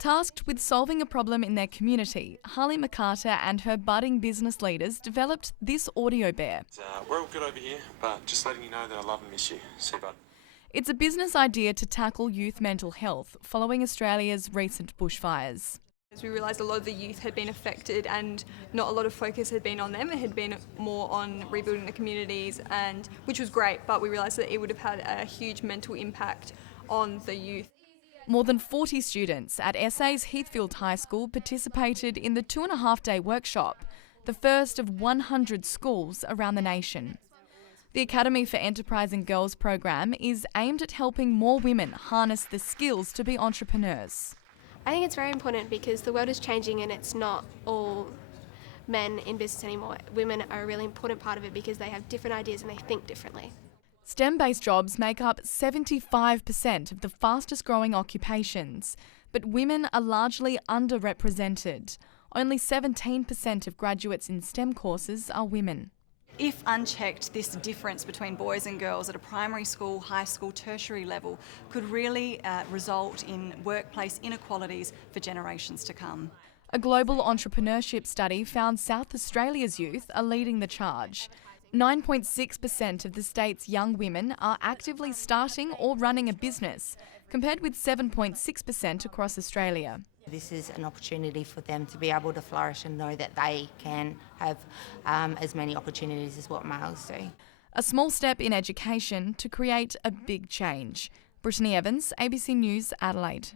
Tasked with solving a problem in their community, Harley McCarter and her budding business leaders developed this audio bear. We're all good over here, but just letting you know that I love and miss you. See you, bud. It's a business idea to tackle youth mental health following Australia's recent bushfires. As we realised a lot of the youth had been affected and not a lot of focus had been on them. It had been more on rebuilding the communities, which was great, but we realised that it would have had a huge mental impact on the youth. More than 40 students at SA's Heathfield High School participated in the 2.5-day workshop, the first of 100 schools around the nation. The Academy for Enterprising Girls program is aimed at helping more women harness the skills to be entrepreneurs. I think it's very important because the world is changing and it's not all men in business anymore. Women are a really important part of it because they have different ideas and they think differently. STEM-based jobs make up 75% of the fastest growing occupations, but women are largely underrepresented. Only 17% of graduates in STEM courses are women. If unchecked, this difference between boys and girls at a primary school, high school, tertiary level could really result in workplace inequalities for generations to come. A global entrepreneurship study found South Australia's youth are leading the charge. 9.6% of the state's young women are actively starting or running a business, compared with 7.6% across Australia. This is an opportunity for them to be able to flourish and know that they can have as many opportunities as what males do. A small step in education to create a big change. Brittany Evans, ABC News, Adelaide.